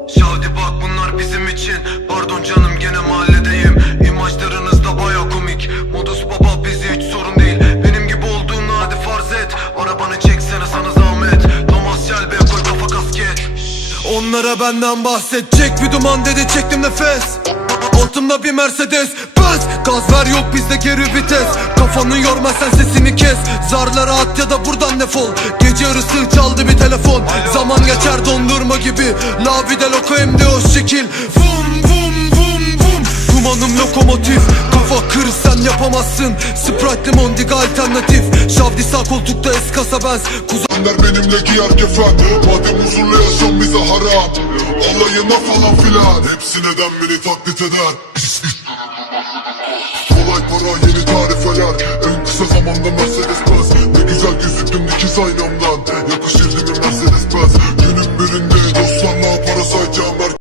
Şavdi bak bunlar bizim için. Pardon canım gene mahalledeyim. İmajlarınız da baya komik. Modus baba bizi hiç sorun değil. Benim gibi olduğunu hadi farz et. Arabanı çeksene sana Onlara benden bahsedecek bir duman dedi çektim nefes. Altımda bir Mercedes Benz Gaz ver yok bizde geri vites. Kafanı yorma sen sesini kes. Zarlara at ya da buradan defol. Gece yarısı çaldı bir telefon. Zaman geçer dondurma gibi. La vida loco hem de o şekil. Vum vum vum vum. Dumanım lokomotif Kır sen yapamazsın. Sprite Mondiga alternatif. Şavdi sağ koltukta es kasa benz. Kuzu Gönder benimle giyer kefen. Madem huzurlu yaşam bize haram. Alayına falan filan. Hepsi neden beni taklit eder? Kolay para yeni tarifeler. En kısa zamanda Mercedes Benz Ne güzel gözüktüm dikiz aynamdan. Yakışır değil mi Mercedes